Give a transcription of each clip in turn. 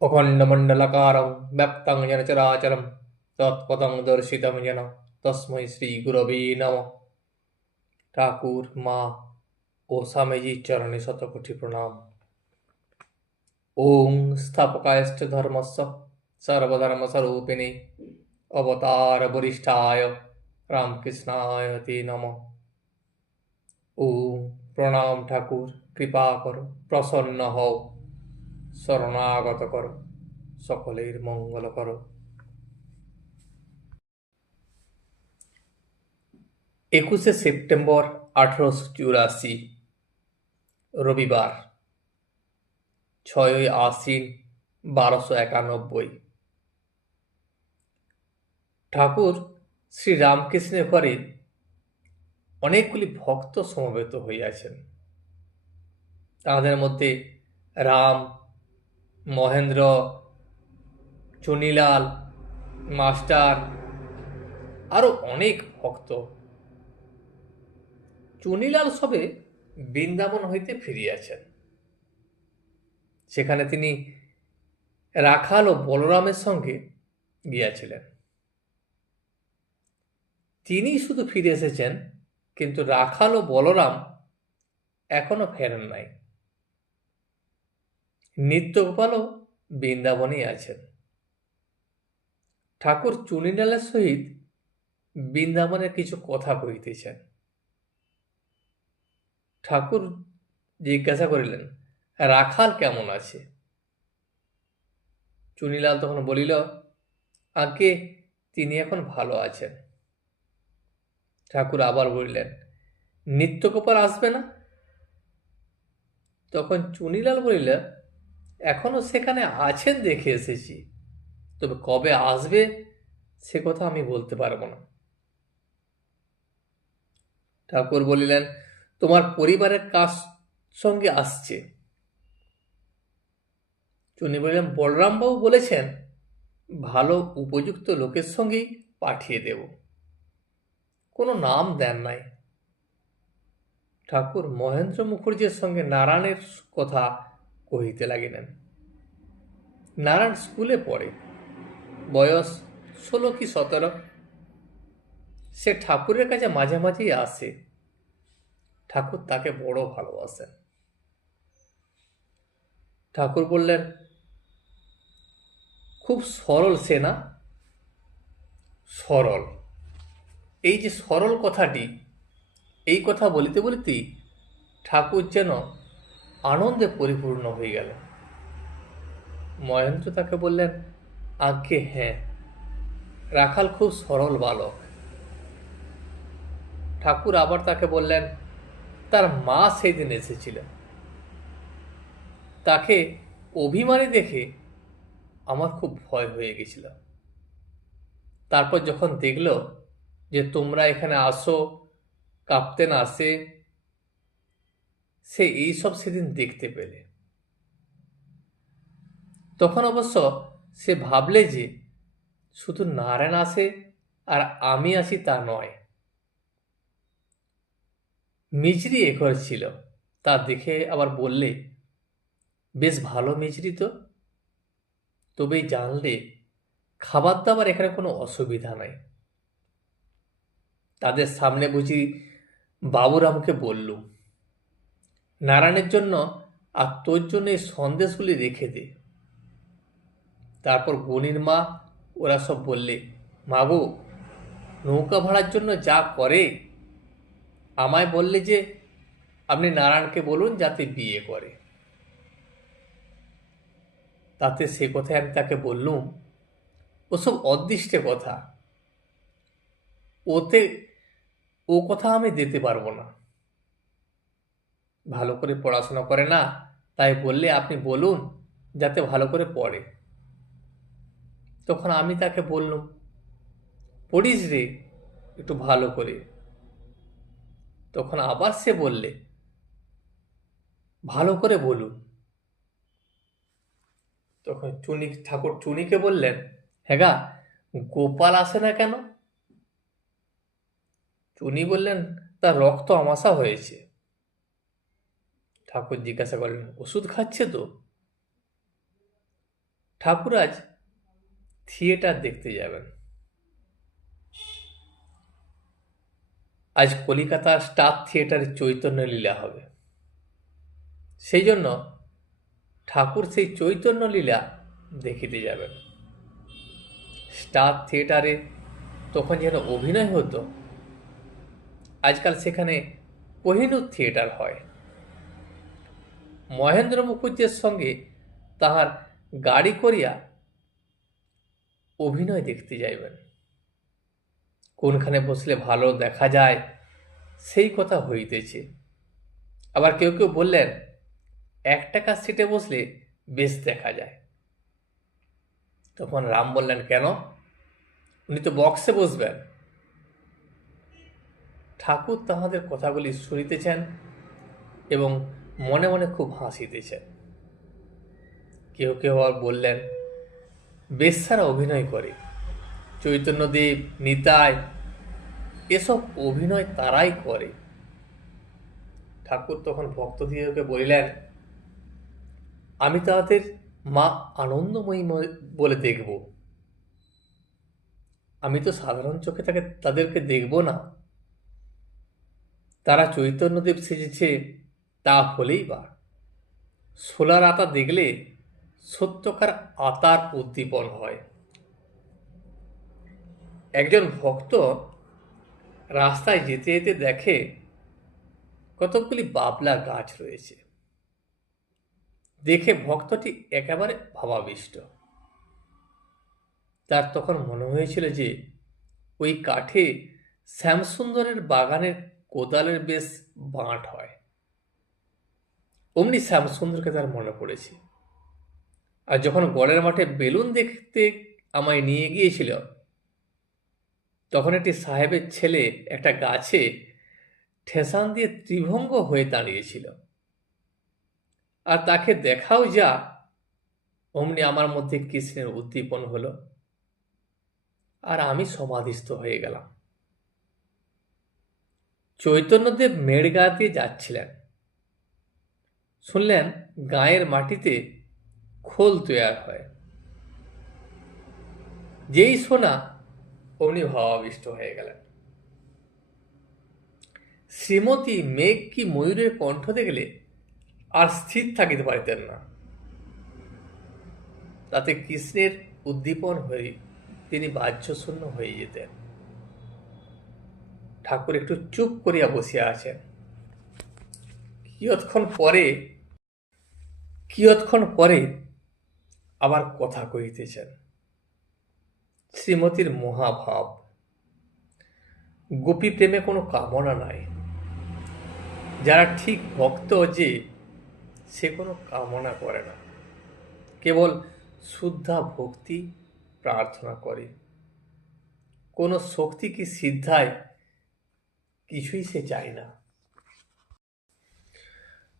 অখণ্ডমণ্ডলাকারং ব্যক্তং যেন চরাচরম তৎপদং দর্শিতং যেন তস্मै শ্রী গুরবে নমঃ। ঠাকুর, মা ও স্বামীজির চরণে শতকোটি প্রণাম। ওং স্থাপকায়শ্চ ধর্মস্য সর্বধর্মস্বরূপিণে অবতার বরিষ্ঠায় রামকৃষ্ণায় তে নমঃ। ওং প্রণাম ঠাকুর, কৃপা করো, প্রসন্ন হও, শরণাগত করো, সকলের মঙ্গল করো। 21শে সেপ্টেম্বর 1884, রবিবার, 6ই আশ্বিন 1291। ঠাকুর শ্রী রামকৃষ্ণের ঘরে অনেকগুলি ভক্ত সমবেত হইয়াছেন। তাদের মধ্যে রাম, মহেন্দ্র, চুনিলাল, মাস্টার, আরো অনেক ভক্ত। চুনিলাল সবে বৃন্দাবন হইতে ফিরিয়াছেন। সেখানে তিনি রাখাল ও বলরামের সঙ্গে গিয়াছিলেন। তিনি শুধু ফিরে এসেছেন, কিন্তু রাখাল ও বলরাম এখনো ফেরেন নাই। নিত্যগোপালও বৃন্দাবনেই আছেন। ঠাকুর চুনিলালের সহিত বৃন্দাবনের কিছু কথা কহিতেছেন। ঠাকুর জিজ্ঞাসা করিলেন, রাখাল কেমন আছে? চুনিলাল তখন বলিল, আজ্ঞে তিনি এখন ভালো আছেন। ঠাকুর আবার বলিলেন, নিত্যগোপাল আসবে না? তখন চুনিলাল বলিল, এখনো সেখানে আছেন দেখে এসেছি, তবে কবে আসবে সে কথা আমি বলতে পারবো না। ঠাকুর বলিলেন, তোমার পরিবারের কার সঙ্গে আসছে? চুনি বললেন, বলরামবাবু বলেছেন ভালো উপযুক্ত লোকের সঙ্গেই পাঠিয়ে দেব। কোনো নাম দেন নাই। ঠাকুর মহেন্দ্র মুখার্জির সঙ্গে নারায়ণের কথা কহিতে লাগিলেন। নারায়ণ স্কুলে পড়ে, বয়স 16 কি 17। সে ঠাকুরের কাছে মাঝে মাঝেই আসে। ঠাকুর তাকে বড় ভালোবাসেন। ঠাকুর বললেন, খুব সরল সে না? সরল, এই যে সরল কথাটি, এই কথা বলিতে বলিতেই ঠাকুর যেন আনন্দে পরিপূর্ণ হয়ে গেলেন। মহেন্দ্র তাকে বললেন, আজ্ঞে হ্যাঁ, রাখাল খুব সরল বালক। ঠাকুর আবার তাকে বললেন, তার মা সেদিন এসেছিলেন। তাকে অভিমানী দেখে আমার খুব ভয় হয়ে গেছিল। তারপর যখন দেখল যে তোমরা এখানে আসো, কাপ্তেন আসে, সে এইসব সেদিন দেখতে পেলে। তখন অবশ্য সে ভাবলে যে শুধু নারায়ণ আসে আর আমি আসি তা নয়। মিছরি এঘর ছিল, তা দেখে আবার বললে, বেশ ভালো মিছরি তো, তবেই জানলে খাবার দাবার এখানে কোনো অসুবিধা নাই। তাদের সামনে বুঝি বাবুরামকে বললুম, নারায়ণের জন্য আর তোর জন্য এই সন্দেশগুলি রেখে দে। তারপর গণির মা ওরা সব বললে, মাগো নৌকা ভাড়ার জন্য যা করে, আমায় বললে যে আপনি নারায়ণকে বলুন যাতে বিয়ে করে। তাতে সে কথায় আমি তাকে বললুম, ওসব অদৃষ্টে কথা, ওতে ও কথা আমি দিতে পারবো না। ভালো করে পড়াশোনা করে না, তাই বললে আপনি বলুন যাতে ভালো করে পড়ে। তখন আমি তাকে বললুম, পড়িস রে একটু ভালো করে। তখন আবার সে বললে, ভালো করে বলুন। তখন ঠাকুর চুনিকে বললেন, হ্যাঁ গা, গোপাল আসে না কেন? চুনি বললেন, তার রক্ত আমাশা হয়েছে। ঠাকুর জিজ্ঞাসা করলেন, ওষুধ খাচ্ছে তো? ঠাকুর আজ থিয়েটার দেখতে যাবেন। আজ কলিকাতার স্টার থিয়েটারে চৈতন্য লীলা হবে। সেই জন্য ঠাকুর সেই চৈতন্য লীলা দেখিতে যাবেন। স্টার থিয়েটারে তখন যেন অভিনয় হতো, আজকাল সেখানে কোহিনূর থিয়েটার হয়। মহেন্দ্র মুখুজ্জের সঙ্গে তাহার গাড়ি করিয়া অভিনয় দেখতে যাইবেন। কোনখানে বসলে ভালো দেখা যায় সেই কথা হইতেছে। আবার কেউ কেউ বললেন 1 টাকার সিটে বসলে বেশ দেখা যায়। তখন রাম বললেন, কেন? উনি তো বক্সে বসবেন। ঠাকুর তাহাদের কথাগুলি শুনিতেছেন এবং মনে মনে খুব হাসিতেছেন। কেউ কেউ আর বললেন, বেশ্যারা অভিনয় করে, চৈতন্যদেব, নিতাই, এসব অভিনয় তারাই করে। ঠাকুর তখন ভক্তদিগকে বলিলেন, আমি তাদের মা আনন্দময়ী বলে দেখব, আমি তো সাধারণ চোখে তাদেরকে দেখব না। তারা চৈতন্যদেব সেজেছে তা হলেই বা, ছোলার আতা দেখলে সত্যকার আতার উদ্দীপন হয়। একজন ভক্ত রাস্তায় যেতে যেতে দেখে কতকগুলি বাবলা গাছ রয়েছে। দেখে ভক্তটি একেবারে ভাবাবিষ্ট। তার তখন মনে হয়েছিল যে ওই কাঠে শ্যামসুন্দরের বাগানের কোদালের বেশ বাঁট হয়। অমনি শ্যামসুন্দরকে তার মনে পড়েছে। আর যখন গড়ের মাঠে বেলুন দেখতে আমায় নিয়ে গিয়েছিল, তখন একটি সাহেবের ছেলে একটা গাছে ঠেসান দিয়ে ত্রিভঙ্গ হয়ে দাঁড়িয়েছিল, আর তাকে দেখাও যা, অমনি আমার মধ্যে কৃষ্ণের উদ্দীপন হলো, আর আমি সমাধিস্থ হয়ে গেলাম। চৈতন্যদেব মেড়গা দিয়ে যাচ্ছিলেন, শুনলেন গায়ের মাটিতে খোল তৈয়ার হয়। যেই শোনা, অমনি ভাবাবিষ্ট হয়ে গেলেন। শ্রীমতী মেঘ কি ময়ূরের কণ্ঠ দেখলে আর স্থির থাকিতে পারিতেন না। তাতে কৃষ্ণের উদ্দীপন হয়ে তিনি বাহ্যশূন্য হয়ে যেতেন। ঠাকুর একটু চুপ করিয়া বসিয়া আছেন। কিয়ৎক্ষণ পরে আবার কথা কহিতেছেন। শ্রীমতীর মহাভাব, গোপী প্রেমে কোনো কামনা নাই। যারা ঠিক ভক্ত যে, সে কোনো কামনা করে না, কেবল শুদ্ধা ভক্তি প্রার্থনা করে। কোনো শক্তি কি সিদ্ধায় কিছুই সে চায় না।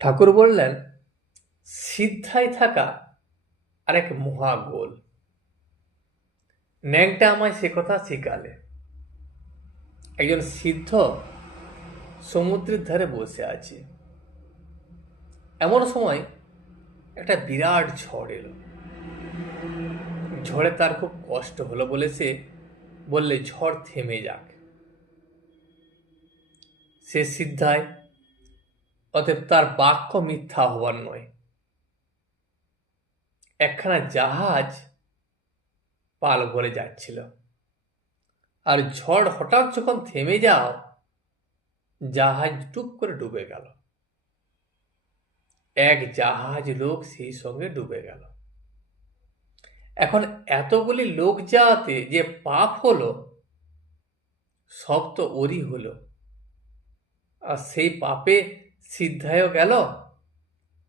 ঠাকুর বললেন, সিদ্ধায় থাকা আরেক মহাগোল। ন্যাংটা আমায় সে কথা শিখালে। একজন সিদ্ধ সমুদ্রের ধারে বসে আছে। এমন সময় একটা বিরাট ঝড় এলো। ঝড়ে তার খুব কষ্ট হলো বলে সে বললে ঝড় থেমে যাক। সে সিদ্ধায়, অতএব তার বাক্য মিথ্যা হবার নয়। একখানা জাহাজ পাল ভরে যাচ্ছিল, আর ঝড় হঠাৎ যখন থেমে যাও, জাহাজ টুপ করে ডুবে গেল। এক জাহাজ লোক সেই সঙ্গে ডুবে গেল। এখন এতগুলি লোক যাওয়াতে যে পাপ হলো, সব তো ওরই হলো। আর সেই পাপে সিদ্ধায়ও গেল,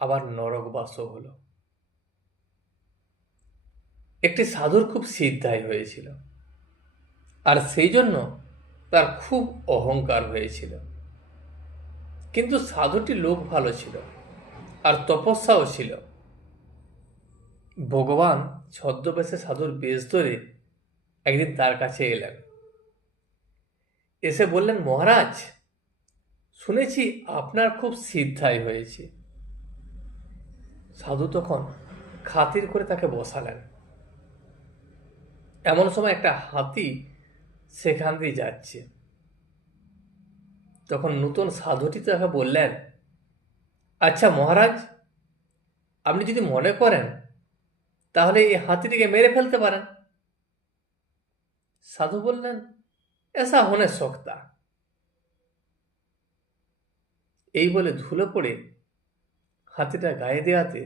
আবার নরকবাসও হলো। একটি সাধুর খুব সিদ্ধাই হয়েছিল, আর সেই জন্য তার খুব অহংকার হয়েছিল। কিন্তু সাধুটি লোক ভালো ছিল, আর তপস্যাও ছিল। ভগবান ছদ্মবেশে সাধুর বেশ ধরে একদিন তার কাছে এলেন। এসে বললেন, মহারাজ, শুনেছি আপনার খুব সিদ্ধাই হয়েছে। সাধু তখন খাতির করে তাকে বসালেন। এমন সময় একটা হাতি সেখান দিয়ে যাচ্ছে। তখন নূতন সাধুটি তাকে বললেন, আচ্ছা মহারাজ, আপনি যদি মনে করেন তাহলে এই হাতিটিকে মেরে ফেলতে পারেন। সাধু বললেন, এসা হনে সকতা। এই বলে ধুলো পড়ে হাতিটা গায়ে দেওয়াতে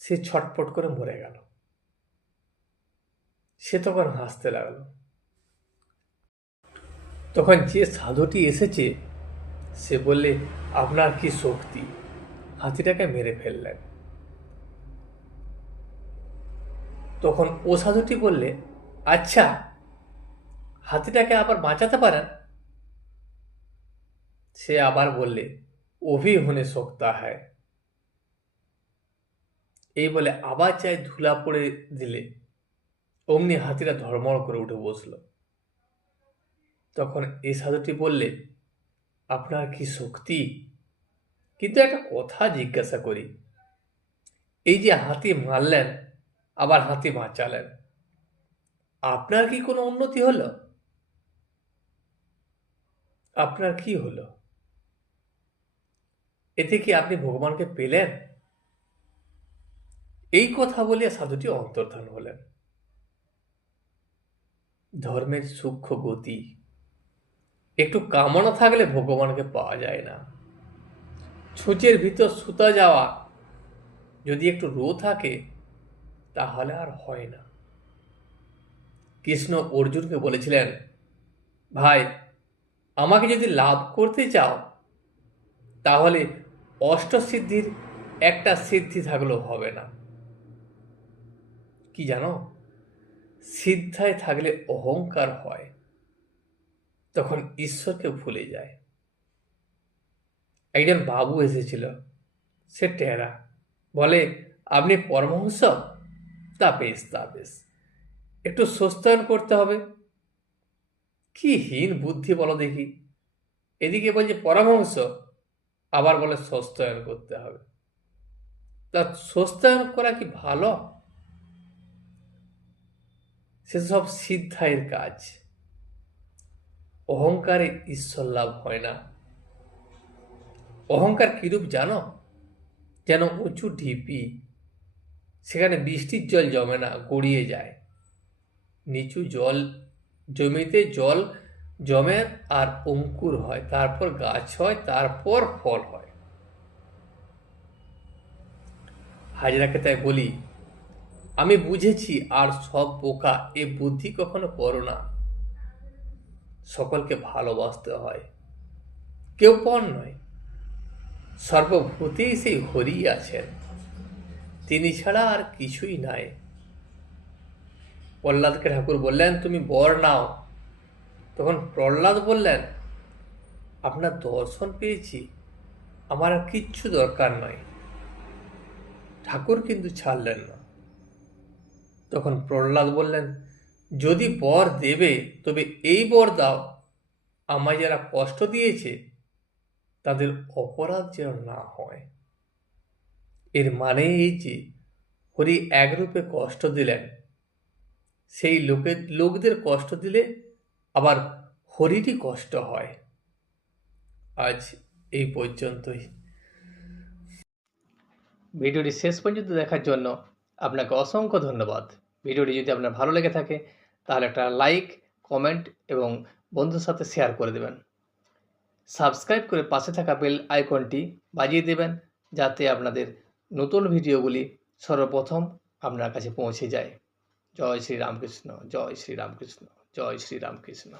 সে ছটফট করে মরে গেল। সে তখন হাসতে লাগলো। তখন যে সাধুটি এসেছে সে বললে, আপনার কি শক্তি, হাতিটাকে মেরে ফেললেন। তখন ও সাধুটি বললে, আচ্ছা হাতিটাকে আবার বাঁচাতে পারেন? সে আবার বললে, ওভি হনে সকতা হ্যায়। এই বলে আবার চাই ধুলা পড়ে দিলে অমনি হাতিটা ধড়মড় করে উঠে বসলো। তখন এই সাধুটি বললে, আপনার কি শক্তি, কিন্তু একটা কথা জিজ্ঞাসা করি, এই যে হাতি মারলেন আবার হাতি বাঁচালেন, আপনার কি কোনো উন্নতি হলো? আপনার কি হলো? এতে কি আপনি ভগবানকে পেলেন? এই কথা বলিয়া সাধুটি অন্তর্ধান হলেন। ধর্মের সূক্ষ্ম গতি। একটু কামনা থাকলে ভগবানকে পাওয়া যায় না। ছুঁচের ভিতর সুতা যাওয়া যদি একটু রো থাকে তাহলে আর হয় না। কৃষ্ণ অর্জুনকে বলেছিলেন, ভাই, আমাকে যদি লাভ করতে চাও তাহলে অষ্টসিদ্ধির একটা সিদ্ধি থাকলেও হবে না। কি জানো, সিদ্ধায় থাকলে অহংকার হয়, তখন ঈশ্বরকে ভুলে যায়। একজন বাবু এসেছিল, সে টেরা, বলে, আপনি পরমহংস? তা বেশ, একটু সস্তায়ন করতে হবে। কি হীন বুদ্ধি বলো দেখি, এদিকে বলছে পরমহংস, আবার বলে সস্তায়ন করতে হবে। তা সস্তায়ন করা কি ভালো? সেসব সিদ্ধায়ের কাজ। অহংকারে ঈশ্বর লাভ হয় না। অহংকার কিরূপ জানো? যেন উঁচু ঢিপি, সেখানে বৃষ্টির জল জমে না, গড়িয়ে যায়। নিচু জল জমিতে জল জমে আর অঙ্কুর হয়, তারপর গাছ হয়, তারপর ফল হয়। হাজরাকে তাই বলি, আমি বুঝেছি আর সব বোকা, এ বুদ্ধি কখনো করো না। সকলকে ভালোবাসতে হয়, কেউ পর নয়। সর্বভূতেই সেই হরি আছেন, তিনি ছাড়া আর কিছুই নাই। প্রহ্লাদকে ঠাকুর বললেন, তুমি বর নাও। তখন প্রহ্লাদ বললেন, আপনার দর্শন পেয়েছি, আমার আর কিচ্ছু দরকার নয়। ঠাকুর কিন্তু ছাড়লেন না। তখন প্রহ্লাদ বললেন, যদি বর দেবে তবে এই বর দাও, আমায় যারা কষ্ট দিয়েছে তাদের অপরাধ যেন না হয়। এর মানে এই যে হরি একরূপে কষ্ট দিলেন, সেই লোকদের কষ্ট দিলে আবার হরিরই কষ্ট হয়। আজ এই পর্যন্তই। ভিডিওটি শেষ পর্যন্ত দেখার জন্য আপনাকে অসংখ্য ধন্যবাদ। ভিডিওটি যদি আপনার ভালো লেগে থাকে তাহলে একটা লাইক, কমেন্ট এবং বন্ধুর সাথে শেয়ার করে দেবেন। সাবস্ক্রাইব করে পাশে থাকা বেল আইকনটি বাজিয়ে দেবেন, যাতে আপনাদের নতুন ভিডিওগুলি সর্বপ্রথম আপনার কাছে পৌঁছে যায়। জয় শ্রী রামকৃষ্ণ, জয় শ্রী রামকৃষ্ণ, জয় শ্রী রামকৃষ্ণ।